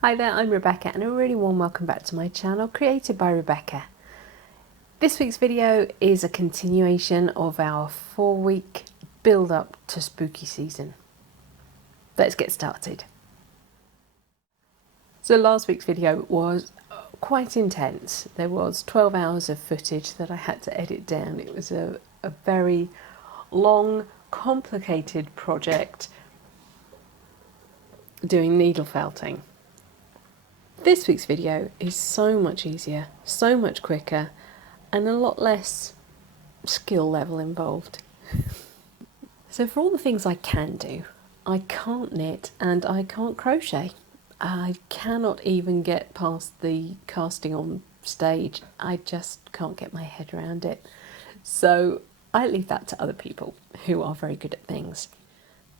Hi there, I'm Rebecca and a really warm welcome back to my channel, Created by Rebecca. This week's video is a continuation of our 4-week build up to spooky season. Let's get started. So last week's video was quite intense. There was 12 hours of footage that I had to edit down. It was a very long, complicated project doing needle felting. This week's video is so much easier, so much quicker, and a lot less skill level involved. So for all the things I can do, I can't knit and I can't crochet. I cannot even get past the casting on stage. I just can't get my head around it. So I leave that to other people who are very good at things.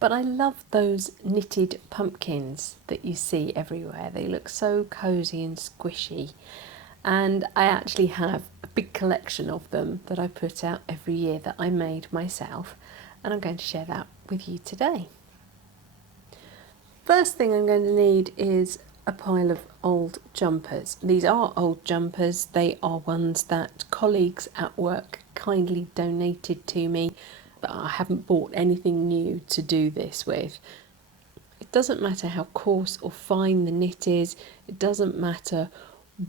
But I love those knitted pumpkins that you see everywhere. They look so cosy and squishy. And I actually have a big collection of them that I put out every year that I made myself. And I'm going to share that with you today. First thing I'm going to need is a pile of old jumpers. These are old jumpers. They are ones that colleagues at work kindly donated to me. But I haven't bought anything new to do this with. It doesn't matter how coarse or fine the knit is, it doesn't matter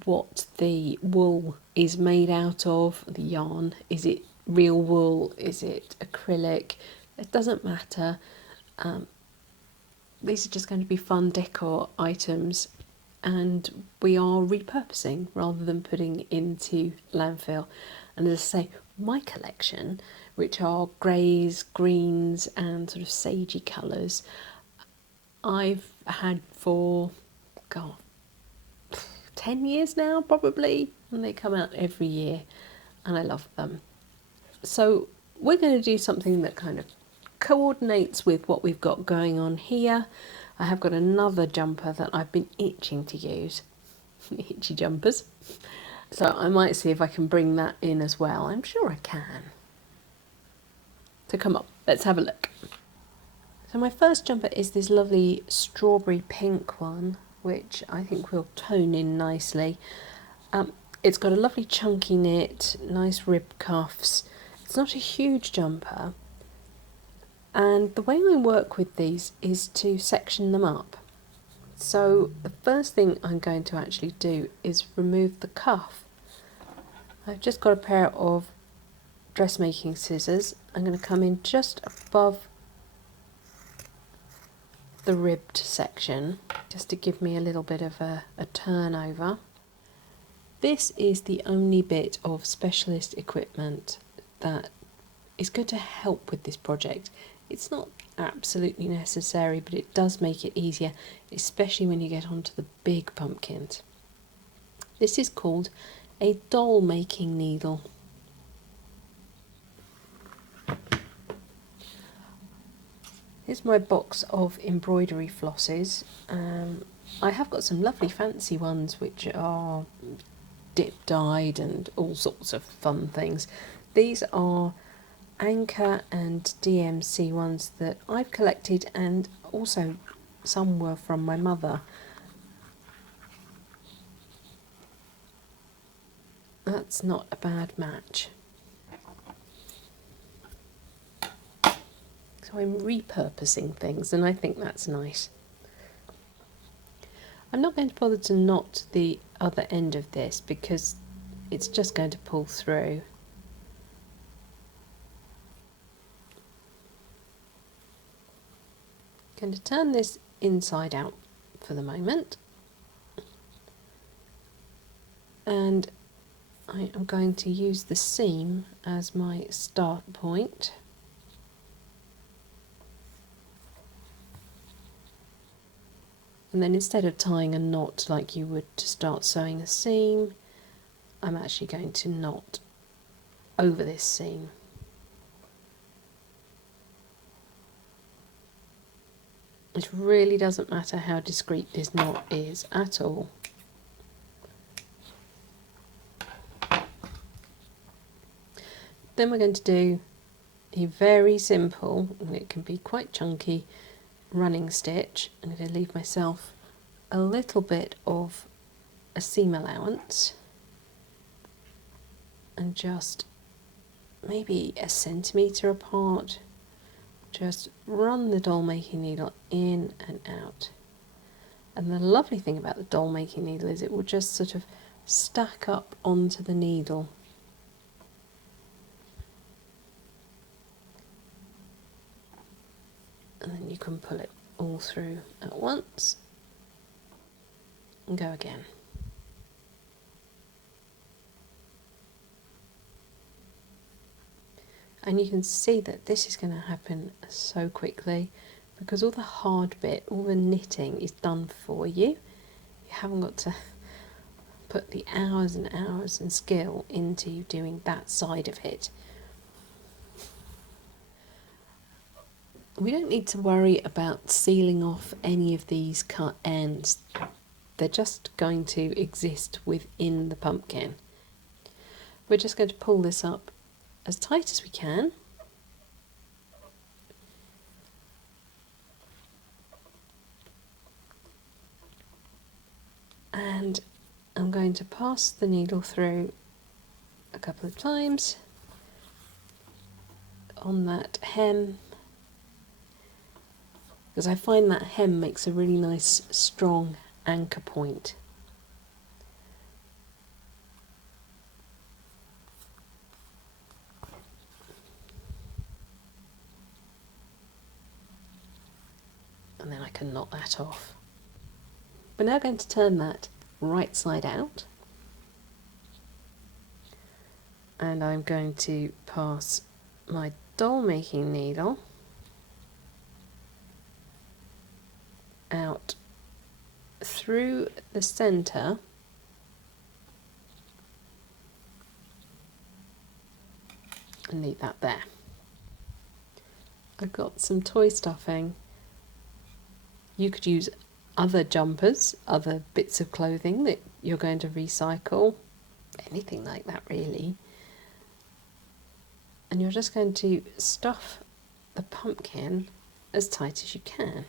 what the wool is made out of, the yarn, is it real wool, is it acrylic, it doesn't matter. These are just going to be fun decor items and we are repurposing rather than putting into landfill. And as I say, my collection, which are greys, greens and sort of sagey colours, I've had for, 10 years now probably, and they come out every year and I love them. So we're going to do something that kind of coordinates with what we've got going on here. I have got another jumper that I've been itching to use, itchy jumpers, so I might see if I can bring that in as well. I'm sure I can. So come on, let's have a look. So my first jumper is this lovely strawberry pink one, which I think will tone in nicely. It's got a lovely chunky knit, nice rib cuffs. It's not a huge jumper. And the way I work with these is to section them up. So the first thing I'm going to actually do is remove the cuff. I've just got a pair of dressmaking scissors. I'm going to come in just above the ribbed section just to give me a little bit of a turnover. This is the only bit of specialist equipment that is going to help with this project. It's not absolutely necessary, but it does make it easier, especially when you get onto the big pumpkins. This is called a doll making needle. Here's my box of embroidery flosses. I have got some lovely fancy ones which are dip dyed and all sorts of fun things. These are Anchor and DMC ones that I've collected, and also some were from my mother. That's not a bad match. So I'm repurposing things and I think that's nice. I'm not going to bother to knot the other end of this because it's just going to pull through. I'm going to turn this inside out for the moment. And I am going to use the seam as my start point. And then instead of tying a knot like you would to start sewing a seam, I'm actually going to knot over this seam. It really doesn't matter how discreet this knot is at all. Then we're going to do a very simple, and it can be quite chunky, running stitch. I'm going to leave myself a little bit of a seam allowance and just maybe a centimetre apart, just run the doll making needle in and out. And the lovely thing about the doll making needle is it will just sort of stack up onto the needle. And then you can pull it all through at once and go again. And you can see that this is going to happen so quickly because all the hard bit, all the knitting is done for you. You haven't got to put the hours and hours and skill into doing that side of it. We don't need to worry about sealing off any of these cut ends. They're just going to exist within the pumpkin. We're just going to pull this up as tight as we can. And I'm going to pass the needle through a couple of times on that hem, because I find that hem makes a really nice strong anchor point. And then I can knot that off. We're now going to turn that right side out, and I'm going to pass my doll making needle out through the centre and leave that there. I've got some toy stuffing. You could use other jumpers, other bits of clothing that you're going to recycle, anything like that really. And you're just going to stuff the pumpkin as tight as you can.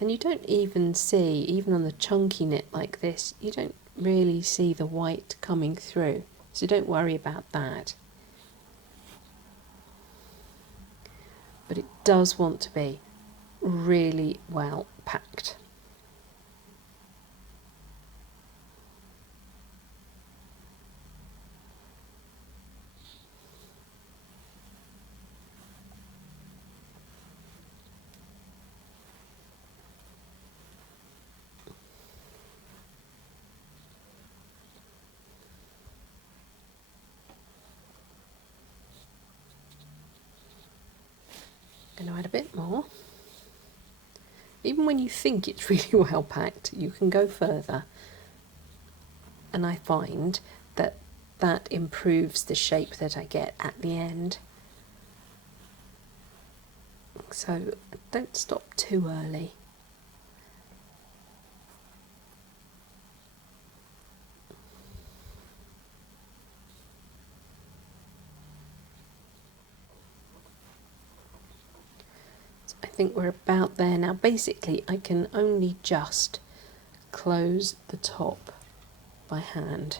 And you don't even see, even on the chunky knit like this, you don't really see the white coming through, so don't worry about that. But it does want to be really well packed. I'm going to add a bit more. Even when you think it's really well packed, you can go further. And I find that that improves the shape that I get at the end. So don't stop too early. I think we're about there now. Basically, I can only just close the top by hand.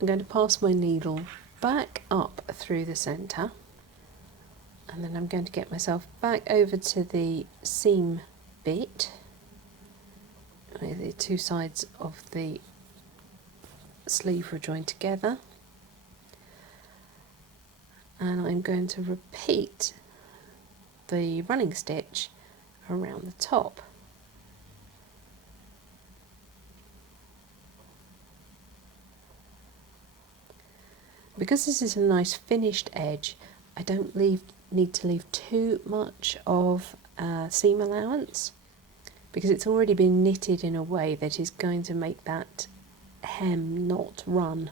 I'm going to pass my needle back up through the centre, and then I'm going to get myself back over to the seam bit, where the two sides of the sleeve were joined together. And I'm going to repeat the running stitch around the top. Because this is a nice finished edge, I don't need to leave too much of seam allowance, because it's already been knitted in a way that is going to make that hem not run.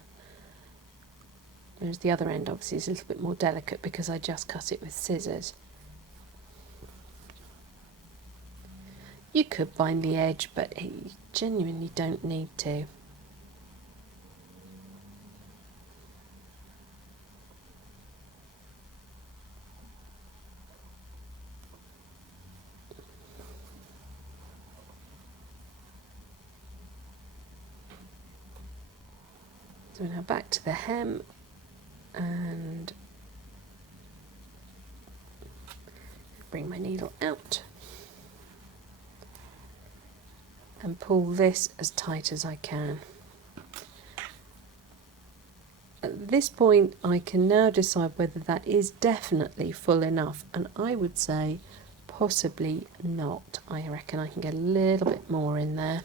Whereas the other end obviously is a little bit more delicate because I just cut it with scissors. You could bind the edge, but you genuinely don't need to. So now back to the hem and bring my needle out and pull this as tight as I can. At this point I can now decide whether that is definitely full enough, and I would say possibly not. I reckon I can get a little bit more in there.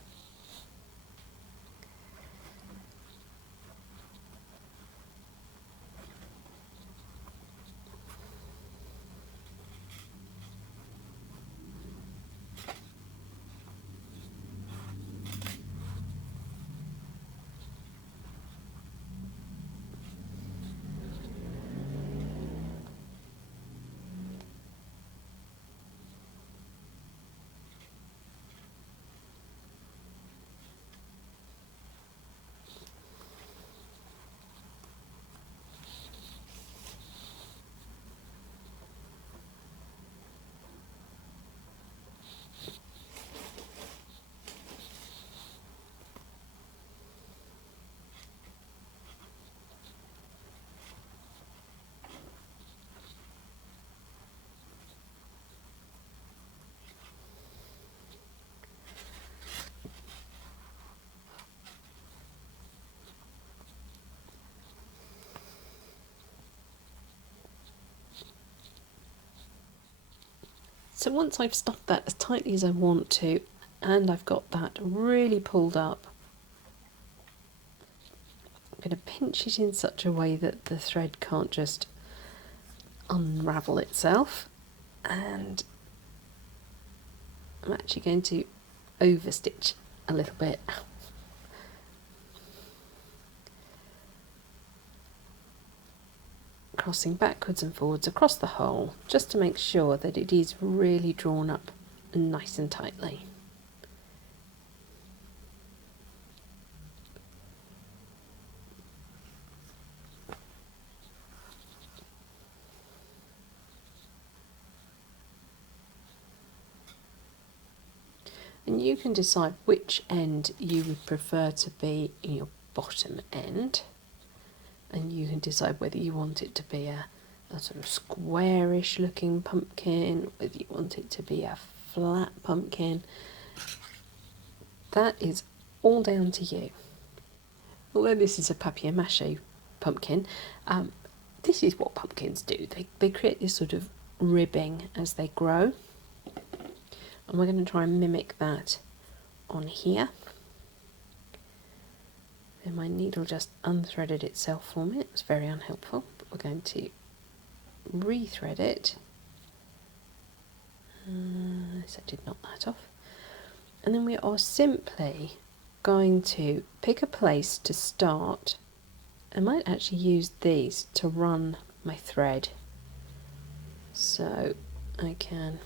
So once I've stuffed that as tightly as I want to, and I've got that really pulled up, I'm going to pinch it in such a way that the thread can't just unravel itself, and I'm actually going to overstitch a little bit. Crossing backwards and forwards across the hole, just to make sure that it is really drawn up nice and tightly. And you can decide which end you would prefer to be in your bottom end, and you can decide whether you want it to be a sort of squarish looking pumpkin, whether you want it to be a flat pumpkin. That is all down to you. Although this is a papier-mâché pumpkin, this is what pumpkins do. They create this sort of ribbing as they grow, and we're going to try and mimic that on here. And my needle just unthreaded itself for me. It was very unhelpful, but we're going to rethread it. So I did knock that off. And then we are simply going to pick a place to start. I might actually use these to run my thread. So I can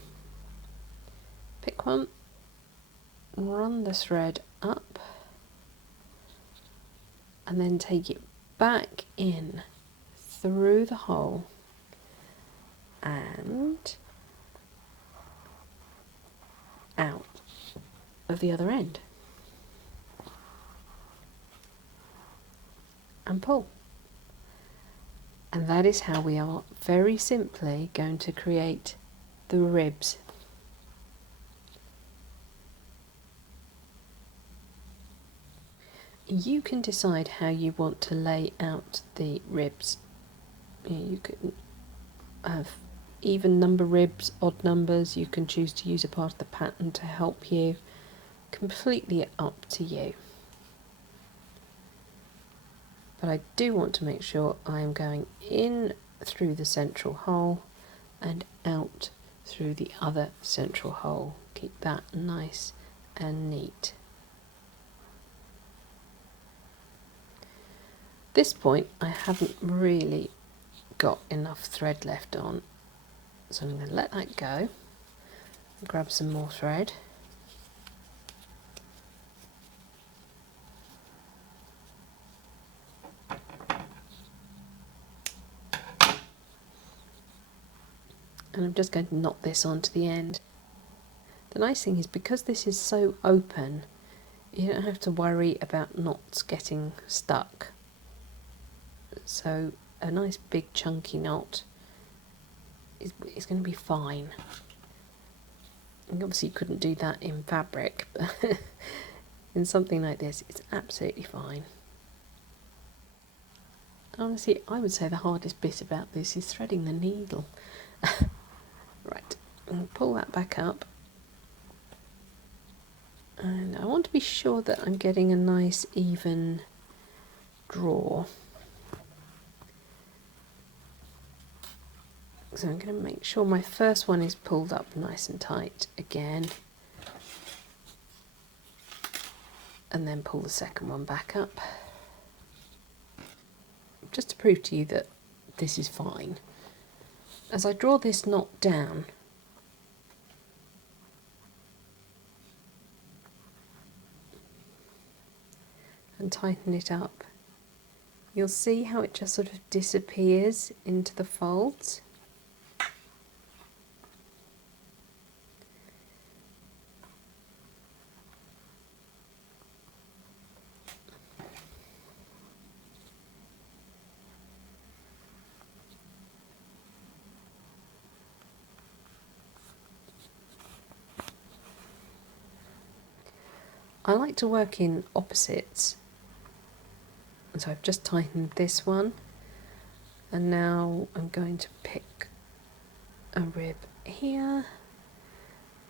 pick one, run the thread up, and then take it back in through the hole and out of the other end and pull. And that is how we are very simply going to create the ribs. You can decide how you want to lay out the ribs. You can have even number ribs, odd numbers. You can choose to use a part of the pattern to help you. Completely up to you. But I do want to make sure I am going in through the central hole and out through the other central hole. Keep that nice and neat. At this point I haven't really got enough thread left on, so I'm going to let that go, grab some more thread, and I'm just going to knot this onto the end. The nice thing is, because this is so open, you don't have to worry about knots getting stuck. so a nice big chunky knot is going to be fine. And obviously you couldn't do that in fabric, but in something like this it's absolutely fine. Honestly, I would say the hardest bit about this is threading the needle. Right, I'll pull that back up. And I want to be sure that I'm getting a nice even draw. So I'm going to make sure my first one is pulled up nice and tight again. And then pull the second one back up. Just to prove to you that this is fine. As I draw this knot down, and tighten it up, you'll see how it just sort of disappears into the folds. I like to work in opposites. And so I've just tightened this one, and now I'm going to pick a rib here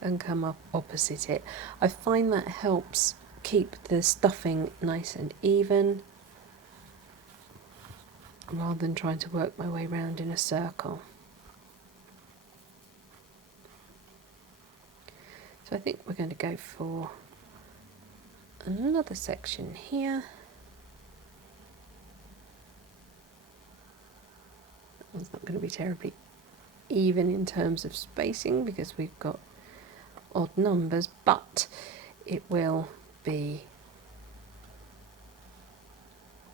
and come up opposite it. I find that helps keep the stuffing nice and even rather than trying to work my way round in a circle. So I think we're going to go for another section here. It's not going to be terribly even in terms of spacing because we've got odd numbers, but it will be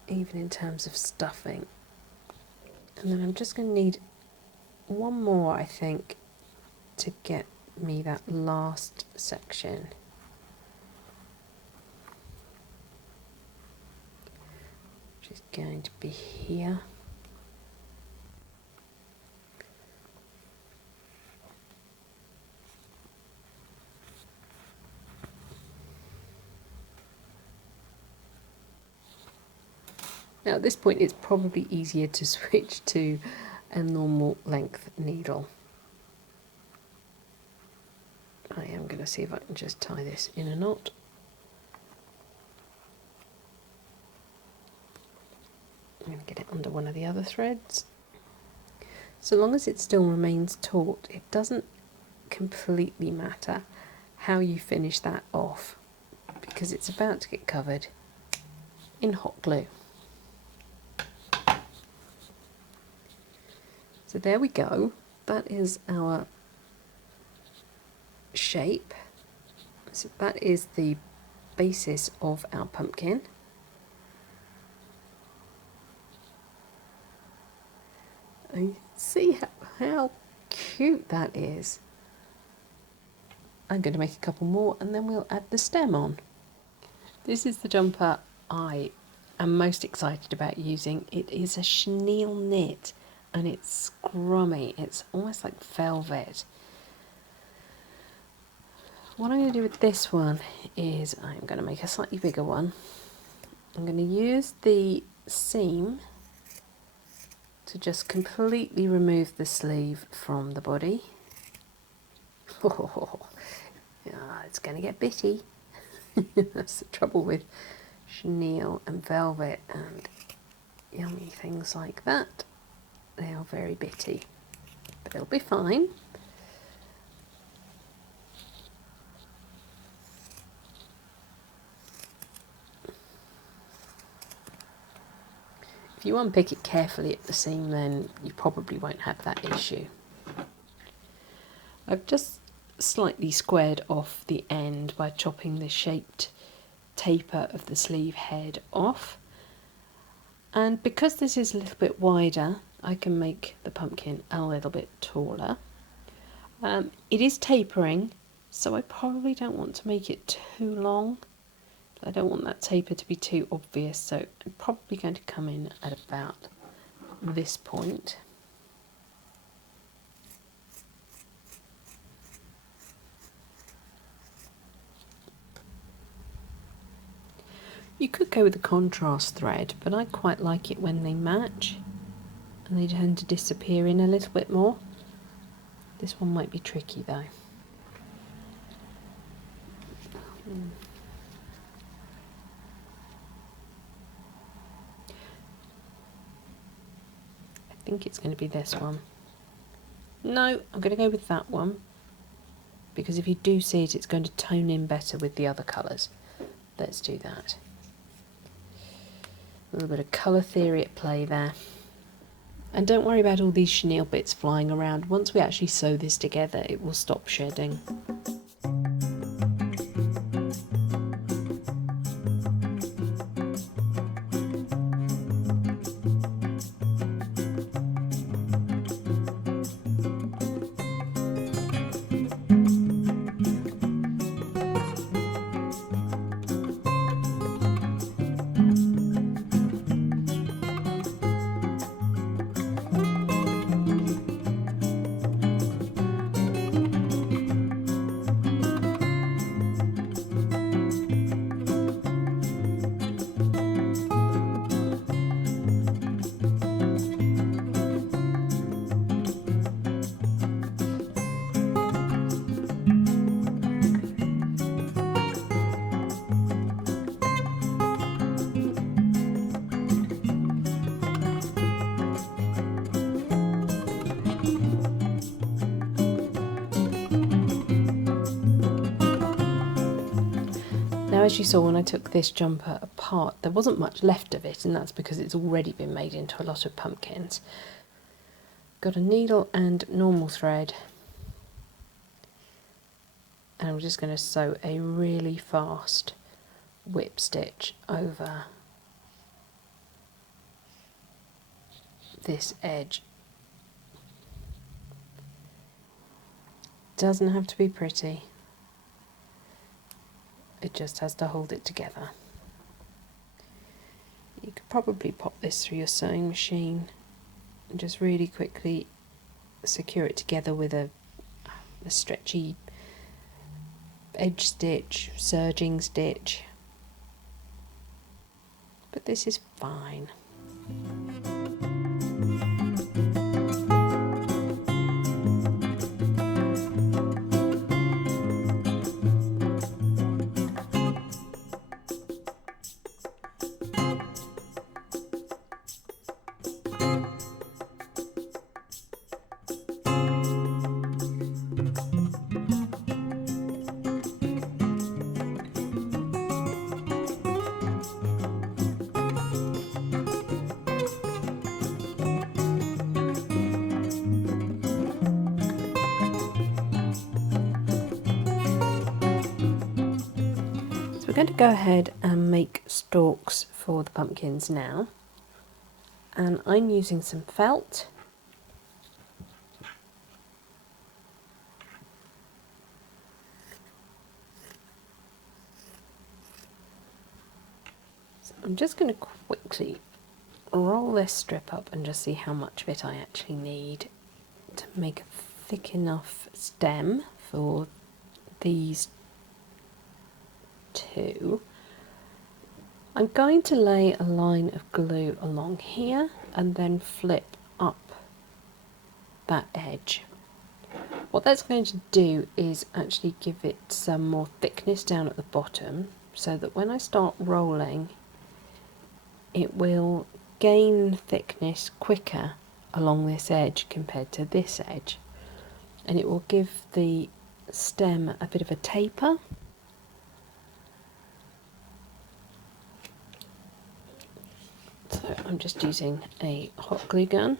even in terms of stuffing. And then I'm just going to need one more, I think, to get me that last section. Which is going to be here. Now at this point it's probably easier to switch to a normal length needle. I am going to see if I can just tie this in a knot. I'm going to get it under one of the other threads. So long as it still remains taut, it doesn't completely matter how you finish that off because it's about to get covered in hot glue. So there we go, that is our shape. So that is the basis of our pumpkin. And you see how cute that is. I'm going to make a couple more and then we'll add the stem on. This is the jumper I am most excited about using. It is a chenille knit and it's scrummy. It's almost like velvet. What I'm going to do with this one is I'm going to make a slightly bigger one. I'm going to use the seam to just completely remove the sleeve from the body. Oh, it's going to get bitty. That's the trouble with chenille and velvet and yummy things like that. They are very bitty, but it'll be fine. If you unpick it carefully at the seam, then you probably won't have that issue. I've just slightly squared off the end by chopping the shaped taper of the sleeve head off. And because this is a little bit wider, I can make the pumpkin a little bit taller. It is tapering, so I probably don't want to make it too long. I don't want that taper to be too obvious, so I'm probably going to come in at about this point. You could go with a contrast thread, but I quite like it when they match and they tend to disappear in a little bit more. This one might be tricky though. I think it's going to be this one. No, I'm going to go with that one, because if you do see it, it's going to tone in better with the other colours. Let's do that. A little bit of colour theory at play there. And don't worry about all these chenille bits flying around. Once we actually sew this together, it will stop shedding. Now, as you saw when I took this jumper apart, there wasn't much left of it, and that's because it's already been made into a lot of pumpkins. Got a needle and normal thread, and I'm just going to sew a really fast whip stitch over this edge. Doesn't have to be pretty. It just has to hold it together. You could probably pop this through your sewing machine and just really quickly secure it together with a stretchy edge stitch, serging stitch. But this is fine. We're going to go ahead and make stalks for the pumpkins now, and I'm using some felt. So I'm just going to quickly roll this strip up and just see how much of it I actually need to make a thick enough stem for these two. I'm going to lay a line of glue along here and then flip up that edge. What that's going to do is actually give it some more thickness down at the bottom, so that when I start rolling it will gain thickness quicker along this edge compared to this edge, and it will give the stem a bit of a taper. So I'm just using a hot glue gun.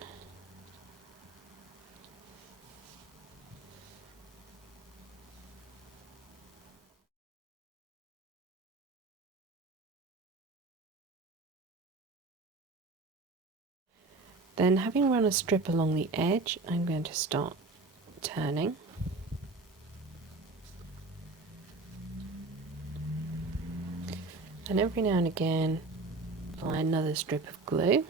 Then, having run a strip along the edge, I'm going to start turning. And every now and again apply another strip of glue.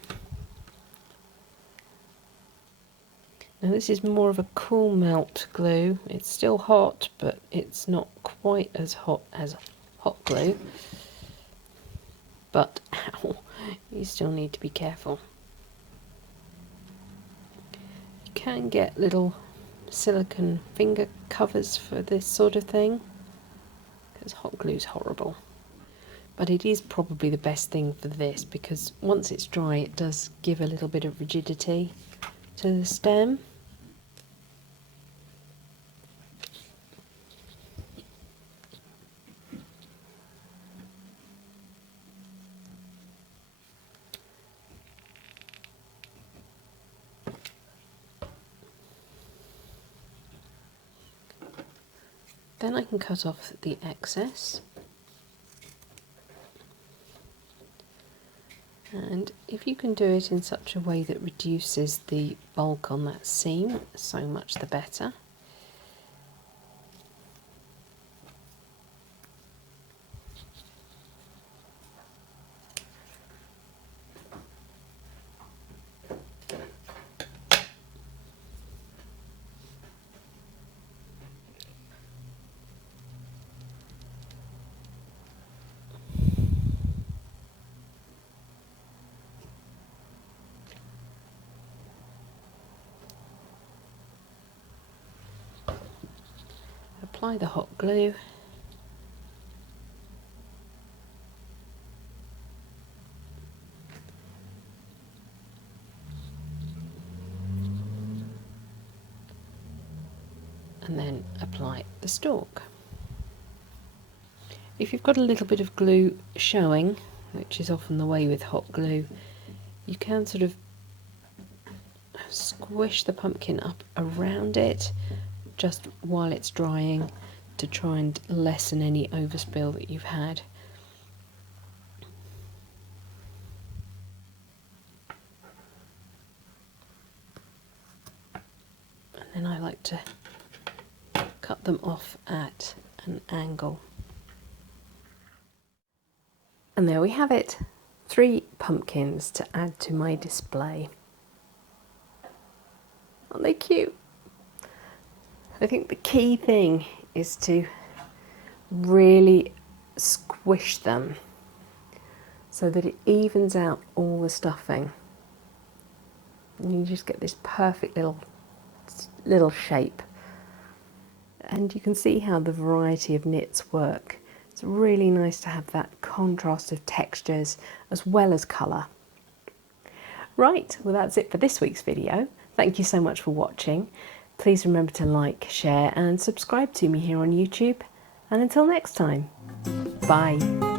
Now this is more of a cool melt glue. It's still hot, but it's not quite as hot as hot glue. But ow, you still need to be careful. You can get little silicone finger covers for this sort of thing, because hot glue is horrible. But it is probably the best thing for this, because once it's dry it does give a little bit of rigidity to the stem. Then I can cut off the excess. And if you can do it in such a way that reduces the bulk on that seam, so much the better. Apply the hot glue. And then apply the stalk. If you've got a little bit of glue showing, which is often the way with hot glue, you can sort of squish the pumpkin up around it just while it's drying to try and lessen any overspill that you've had. And then I like to cut them off at an angle. And there we have it, 3 pumpkins to add to my display. Aren't they cute? I think the key thing is to really squish them so that it evens out all the stuffing. And you just get this perfect little shape. And you can see how the variety of knits work. It's really nice to have that contrast of textures as well as colour. Right, well that's it for this week's video. Thank you so much for watching. Please remember to like, share and subscribe to me here on YouTube. And until next time, bye.